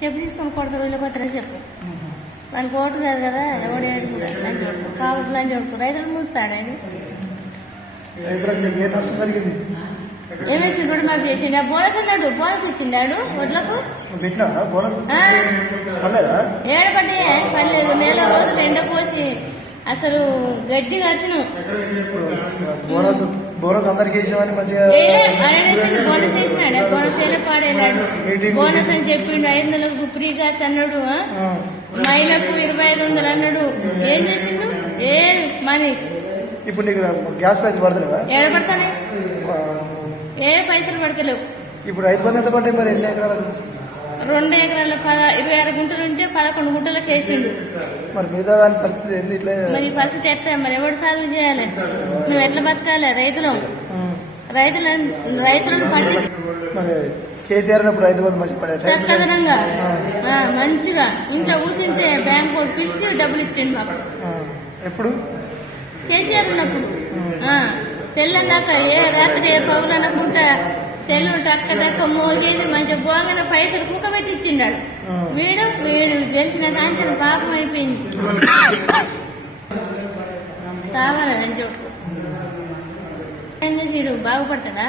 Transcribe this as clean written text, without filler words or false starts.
చెప్పు తీసుకొని కొడతారు వీళ్ళకి వస్తారా చెప్పు మనకు ఓటు కాదు కదా ఎవడు ఏడు కూడా లంచ్ కొడుకు కాబట్టి లంచ్ కొడుకు రైతులు మూస్తాడు ఆయన ఏమేసిండు కూడా మాకు చేసిండు బోనస్ అన్నాడు బోనస్ ఇచ్చిండాడు వడ్లకు ఏడపడ్డే పర్లేదు నెల రోజులు ఎండపోసి అసలు గడ్డి కరిచిన బోనస్ అందరికి బోనస్ వేసినాడు బోనస్ అయినా పాడేలాడు బోనస్ అని చెప్పిండు 500 ఫ్రీగా అన్నాడు మహిళకు 2500 అన్నాడు ఏం చేసిండు ఏ మనీ ఇప్పుడు నీకు గ్యాస్ పైసలు పడతలేవా ఏడ పడతానే ఏ పైసలు పడతలేవు ఇప్పుడు 5 మంది ఎంత పడ్డాయి మరి ఎన్ని ఎకరాలకు 2 ఎకరాల 26 గుంటలు ఉంటే 11 గుంటలకు వేసిండు మరి మిగతా దాని పరిస్థితి ఏంది ఇట్లా మరి పరిస్థితి ఎట్లా మరి ఎవరు సాల్వ్ చేయాలి మేము ఎట్లా బతకాలి రైతులను పండించు మరి కేసీఆర్ అప్పుడు 5 మంది మంచి పడారు చక్కదనంగా మంచిగా ఇంట్లో కూర్చుంటే బ్యాంక్ కోడ్ పిలిచి డబ్బులు ఇచ్చిండు మాకు ఎప్పుడు కేసీఆర్ ఉన్నప్పుడు తెల్లందాక ఏ రాత్రి ఏ పగులు అనుకుంటా సెల్లు టక్క టక్క మోగేది మంచిగా పోగానే పైసలు కుక్క పెట్టి ఇచ్చిండాడు వీడు తెలిసిన కాంచిన పాపం అయిపోయింది కావాలని చెప్పు ఏం చేసి బాగుపడతాడా